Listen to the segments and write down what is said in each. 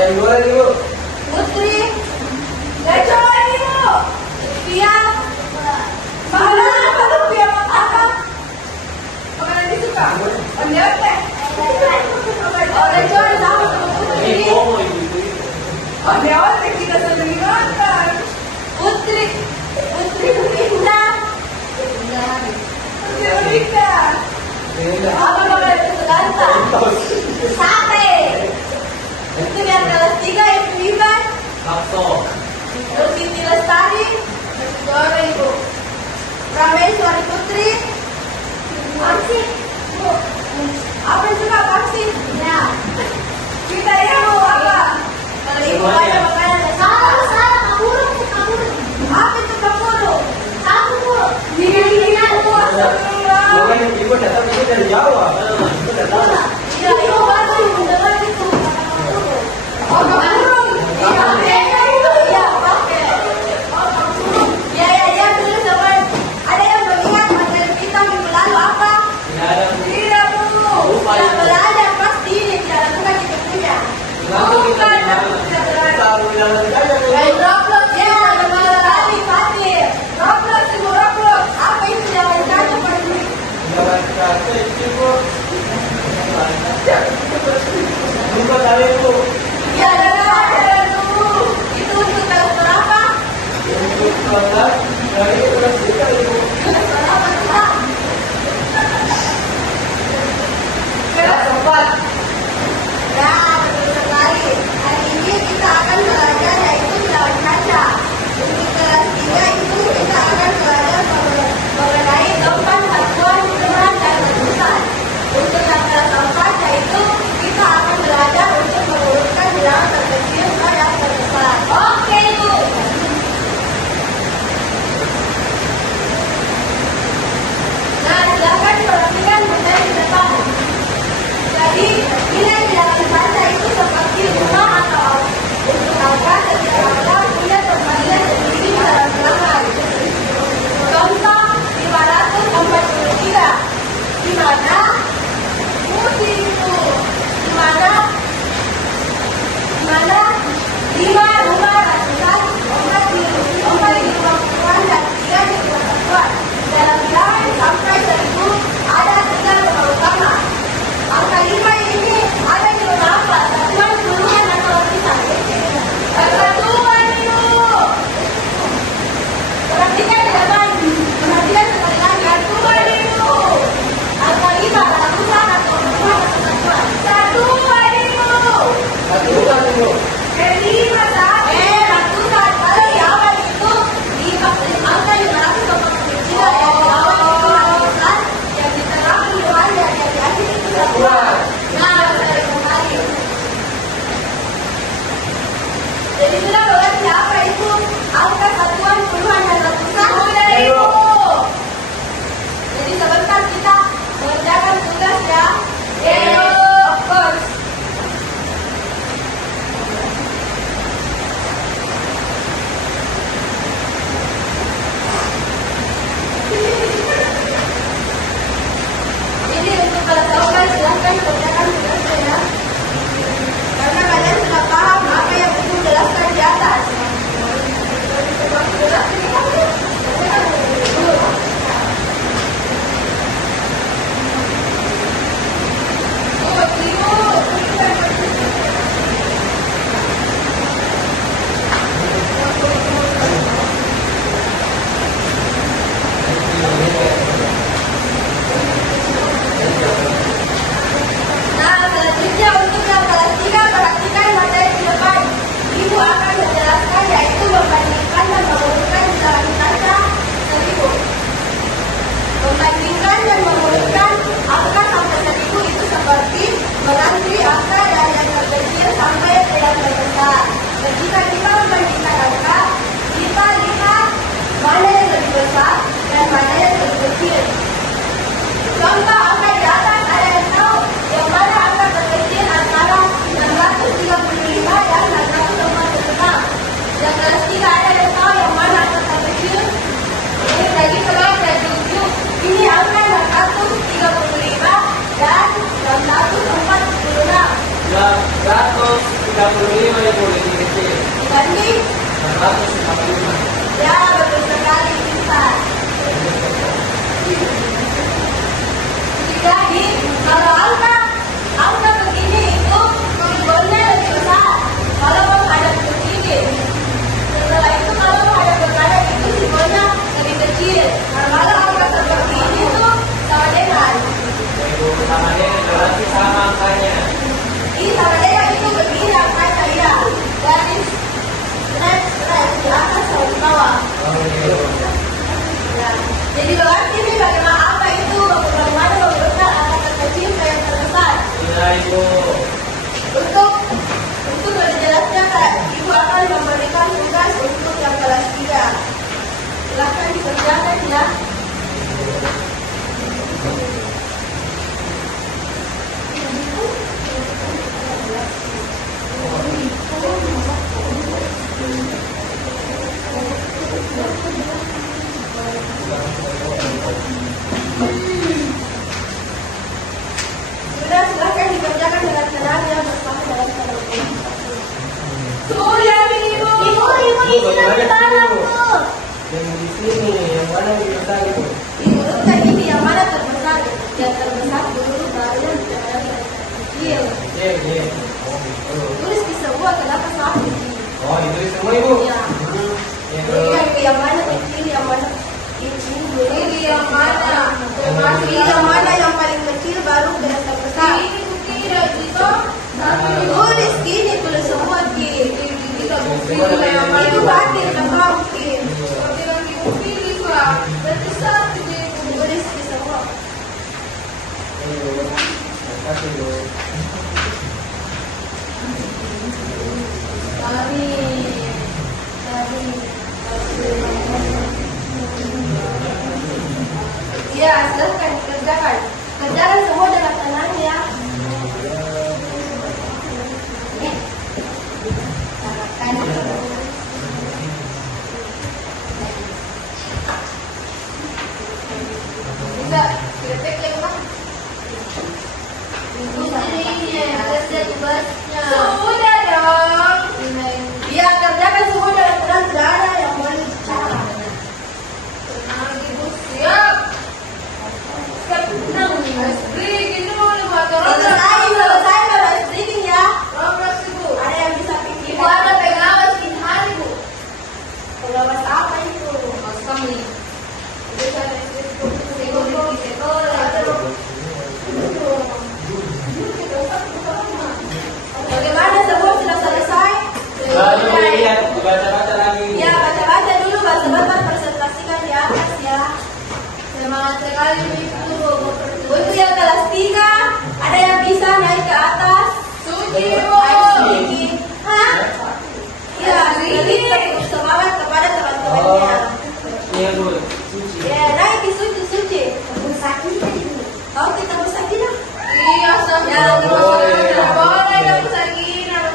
yang goreng Ibu. Putri, gacoran Ibu. Piang. Mana apa tuh piang apa? Makanan disuka? Ondel teh. Oh, gacoran sama Putri. Ondel teh kita sendiri makan. Putri Rika. Putri Rika. Apa makanan kesukaan? Sate. Itu yang kelas 3 Ibu Iban. Bakso. Terus Siti Lestari. Goreng Ibu. Prameswari Putri. Pangsit. Bu. Apa yang suka pangsit? Ya. Kita ya Bu apa? Kalau Ibu ada makanan salah kaburu. Apa itu kaburu? Satu Bu. Iya Bu. Bukan Ibu datang itu dari Jawa. Ibu datang. Iya Ibu baru Ibu dengar itu. Oh kaburu. Iya itu iya pakai. Oh kaburu. Ya dulu teman. Ada yang belum ingat materi kita minggu lalu apa? Tidak Bu. Tidak belajar pasti tidak lakukan itu punya. Bukan tidak belajar. Kayak Roblox ya, ada lagi Fatir. Roblox Ibu Roblox. Apa itu jangan kacau pasti. Lupa dari Ibu. Ya ada dulu. Itu untuk kelas berapa? Untuk kelas dari kelas 3 Ibu. Kelas berapa kita? Kelas 4. Ya, betul sekali. Hari ini kita akan belajar yaitu jalan kaca. Untuk kelas 3 itu kita akan belajar mengenai tempat satuan ukuran dan letusan. Untuk yang kelas 4 yaitu kita akan belajar untuk mengurutkan bilangan terkecil ke yang terbesar. Oke, Ibu. Nah, silakan perhatikan materi di depan. Jadi, nilai bilangan kaca Jadi berarti ini bagaimana apa itu? Bagaimana membesar angka terkecil ke yang terbesar? Iya Ibu. Untuk menjelaskan, Ibu akan memberikan tugas untuk yang kelas 3. Silakan dikerjakan ya. Sudah, silakan dikerjakan dengan tenang ya bersama dalam kelompok. Sudah, Ibu. Ibu, bagaimana sebentar, itu? Bu. Yang di sini, yang mana yang besar itu? Diurutkan ini yang mana terbesar? Yang terbesar dulu, baru yang kecil. Iya, iya. Oh, gitu. Tulis di semua, kenapa satu? Oh, itu semua Ibu? Ya. Itu. Yang mana kecil, yang mana ini yang mana? Yang mana yang paling kecil baru yang terbesar? Ini tidak gitu. Tulis gini, tulis semua gini. Itu batin kamu gini. Berarti satu tulis di semua. Kasih Ibu. Ya, silahkan kerjakan. Kerjakan semua dengan tenang ya. Bisa, kretek yang mana? Sudah dong. Ya, kerjakan semua dengan tenang. Tidak ada yang boleh bicara. Tenang, Ibu siap. Tenang. Selesai baru reading ya. Ada yang bisa pikir. Ibu ada pengawas pintar Ibu. Pengawas apa itu? Pengawas kami. Bagaimana semua sudah selesai? Ibu lihat, baca-baca lagi. Ya, baca-baca dulu, baca-baca presentasikan di atas ya. Semangat sekali Ibu. Untuk yang kelas 3, ada yang bisa naik ke atas? Suci, Bu. Hah? Ya, sedikit semangat kepada teman-temannya. Iya Bu, suci. Ya, naik di suci. Oh, kita bersakinah. Iya, sama. Ya, boleh dong bersakinah,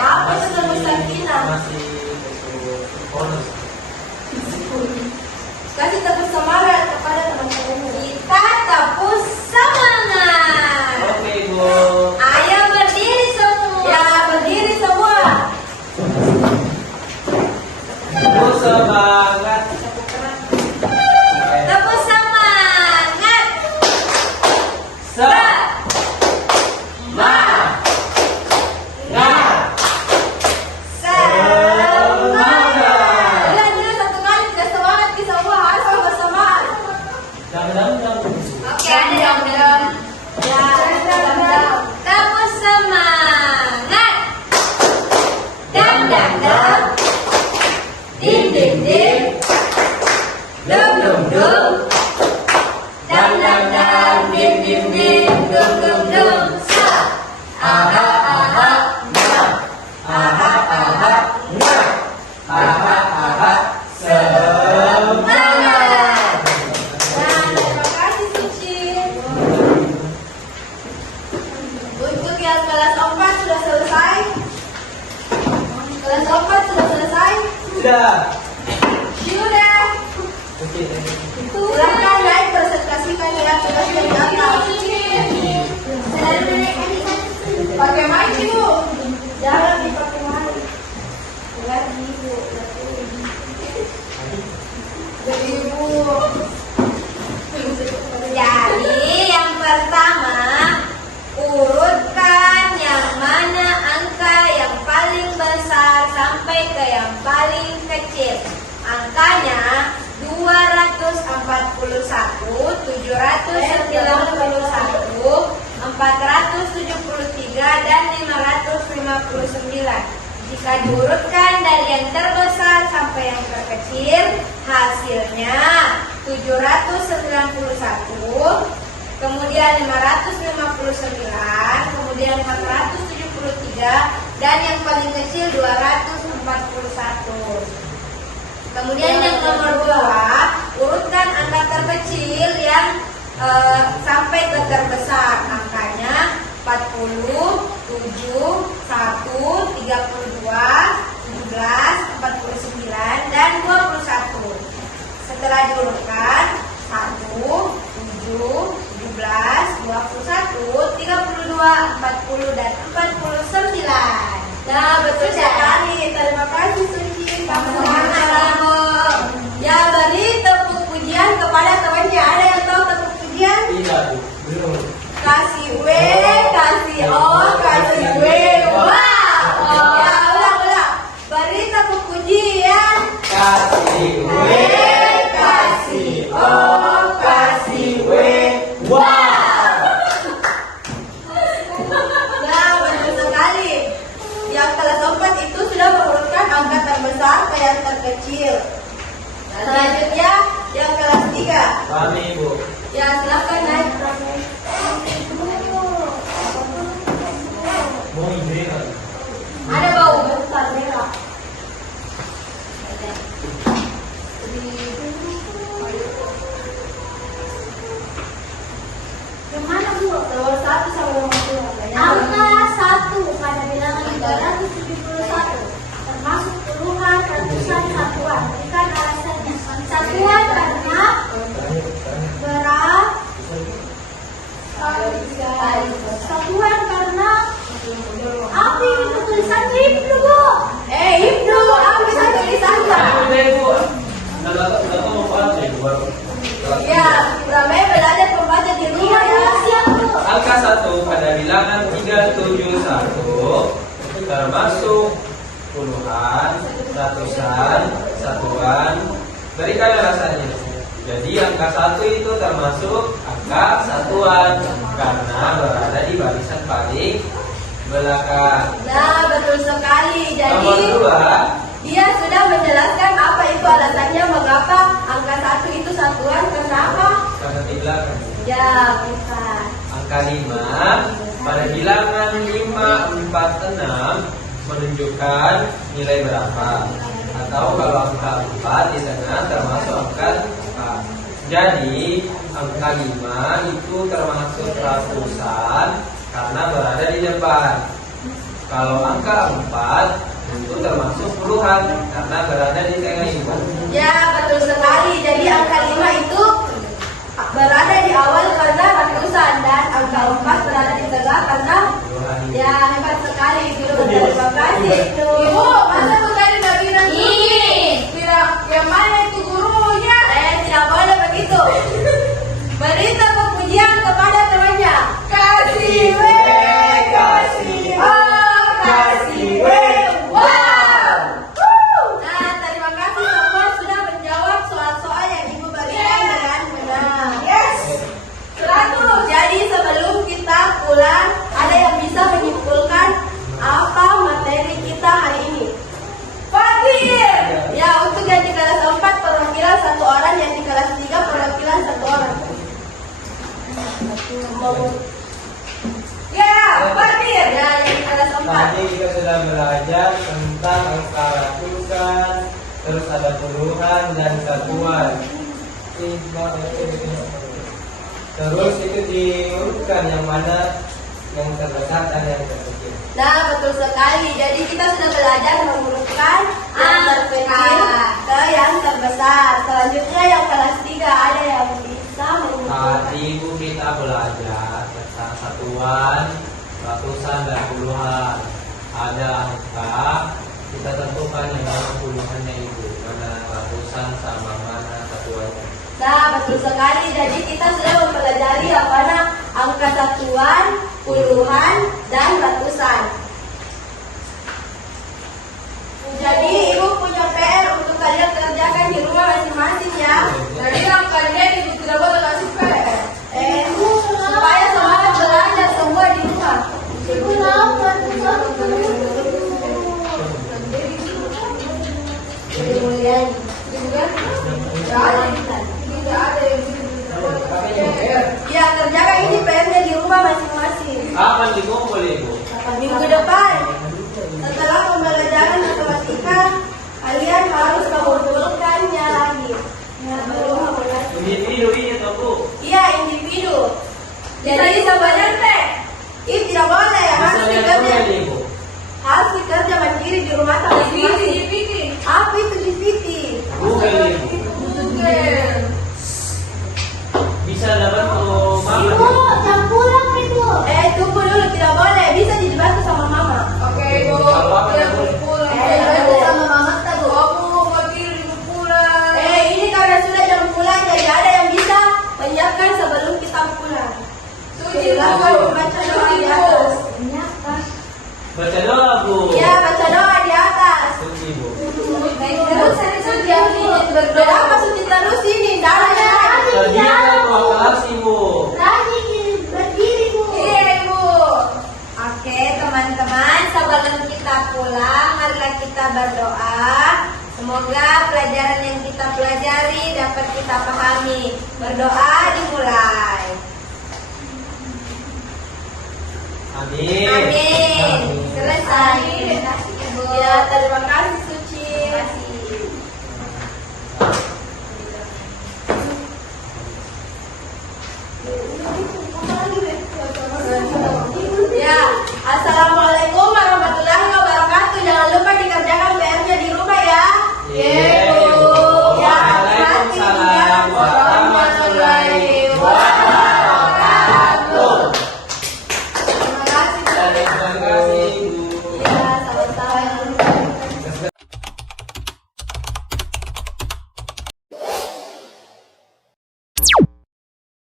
apa itu bersakinah? Masih bonus. Kasih tepuk semangat kepada teman-teman. Kita tepuk semangat. Oke Ibu. Ayo berdiri semua. Ya, berdiri semua. Bu semangat. Tepuk semangat. Semangat. Semangat. Dulu satu kali tidak semangat, kita semua harus bersemangat. Dam. Oke, ada yang dam. Ya, dam. Tepuk semangat. Dam. Dim. Dum. Dam. Dim. Dum. Sa. Aha. Semangat. Nah, terima kasih Suci. Untuk yang kelas 4 sudah selesai. Kelas 4 sudah selesai. Sudah. Sudah. Oke. Silahkan naik presentasikan ya tugas dari atas. Pakai mic Ibu. Jangan dipakai mic. Lagi Ibu. Jadi Ibu. Jadi yang pertama, urutkan yang mana angka yang paling besar sampai ke yang paling kecil. Angkanya 241, 791, 473, dan 559. Jika diurutkan dari yang terbesar sampai yang terkecil, hasilnya 791, kemudian 559, kemudian 473, dan yang paling kecil 241. Kemudian yang nomor 2, urutkan angka terkecil yang sampai ke terbesar. Angkanya 40, 7, 1, 32, 17, 49, dan 21. Setelah diurutkan 1, 7, 17, 21, 32, 40, dan 49. Nah, betul sekali. Terima kasih Suci. Kamu semangat. Ya, beri tepuk pujian kepada temannya. Ada yang tahu tepuk pujian? Tidak, belum. Kasih W, kasih O, kasih W. Wah. Ya, ulang. Beri tepuk pujian. Kasih W, kasih O, kasih W. Wow. Nah, betul sekali. Yang kelas 4 itu sudah mengurutkan angka terbesar ke yang terkecil. Selanjutnya yang kelas 3. Kami Ibu. Ya, silakan naik. Mau Inggris kan? Ada bau besar merah. Yang mana Bu? Nomor 1 sama nomor 2. Angka 1 pada bilangan 371 termasuk puluhan, ratusan, satuan. Berikan alasannya. Satuan karena berat. Satuan karena apa ini tulisannya Ibnu Bu? Ibnu, apa bisa tulisannya? Ibu. Nggak mau baca Ibu baru. Ya, ramai belajar membaca di rumah ya. Siap Bu. Angka 1 pada bilangan 371 termasuk puluhan, ratusan, satuan. Berikan alasannya. Jadi angka 1 itu termasuk angka satuan karena berada di barisan paling belakang. Nah, betul sekali. Nomor Jadi 2, dia sudah menjelaskan apa itu alasannya mengapa angka 1 itu satuan. Kenapa? karena di belakang. Ya, bukan. Angka 5 pada bilangan 5, 4, 6 menunjukkan nilai berapa. Atau kalau angka 4 di sana termasuk angka 4. Jadi angka 5 itu termasuk ratusan karena berada di depan. Kalau angka 4 itu termasuk puluhan karena berada di tengah ibu. Ya, betul sekali. Jadi angka 5 itu berada di awal karena ratusan dan angka 4 berada di tengah karena Puluhan. ya, hebat sekali. Guru, terima kasih. Ibu, masa Bu tadi nggak bilang bilang yang mana itu gurunya? Tidak boleh begitu. Beri tepuk pujian kepada temannya. Kasih W, kasih O, kasih W. Wow. Nah, terima kasih semua sudah menjawab soal-soal yang Ibu berikan dengan benar. Yes. Jadi sebelum kita pulang, ada yang bisa menyimpulkan apa materi kita hari ini? Fakir. Ya, untuk yang di kelas 4 perwakilan 1 orang, yang di kelas 3 perwakilan 1 orang. Ya, fakir. Ya, yang di kelas 4. Tadi kita sudah belajar tentang angka ratusan, terus ada puluhan dan satuan. Terus itu diurutkan yang mana yang terbesar dan yang terkecil. Nah, betul sekali. Jadi kita sudah belajar mengurutkan yang terkecil ke yang terbesar. Selanjutnya yang kelas 3, ada yang bisa mengurutkan. Tadi Ibu kita belajar tentang satuan, ratusan dan puluhan. Ada angka, kita tentukan yang mana puluhannya Ibu, mana ratusan sama mana satuannya. Nah, betul sekali. Jadi kita sudah mempelajari yang mana angka satuan, puluhan, dan ratusan. Jadi Ibu punya PR untuk kalian kerjakan di rumah masing-masing ya. Jadi yang kalian Ibu tidak boleh kasih PR. Supaya semangat belajar semua di rumah. Ibu lapar. Jadi mulian. Juga. Jadi sebenarnya teh, ini tidak boleh. Harus Misalnya bekerja, boleh, Ibu. harus bekerja mandiri di rumah tangga masing-masing. Apa itu DPT? Google, Ibu. Bisa dapat tuh Ibu, mama. jam pulang ibu. Tunggu dulu, tidak boleh. Bisa dibantu sama mama. Oke, Bu. Kalau apa Dia yang boleh? pulang. Dibantu sama mama tak, Bu. Oh, Bu, mau tidur ibu pulang. Ini karena sudah jam pulang, jadi ada yang bisa menyiapkan sebelum kita pulang. Suci, Bu. Silakan membaca doa di atas. Ini apa? Baca doa, Bu. Iya, baca doa di atas. Suci, Bu. Terus saya suci berdoa apa suci terus ini? Darahnya. Sediakan uang kelas, Ibu. Rajin berdiri bu. Iya, Ibu. Oke, teman-teman, sebelum kita pulang, marilah kita berdoa. Semoga pelajaran yang kita pelajari dapat kita pahami. Berdoa dimulai. Amin. Amin. Selesai. Terima kasih, Ibu. Ya, terima kasih, Suci. Terima kasih.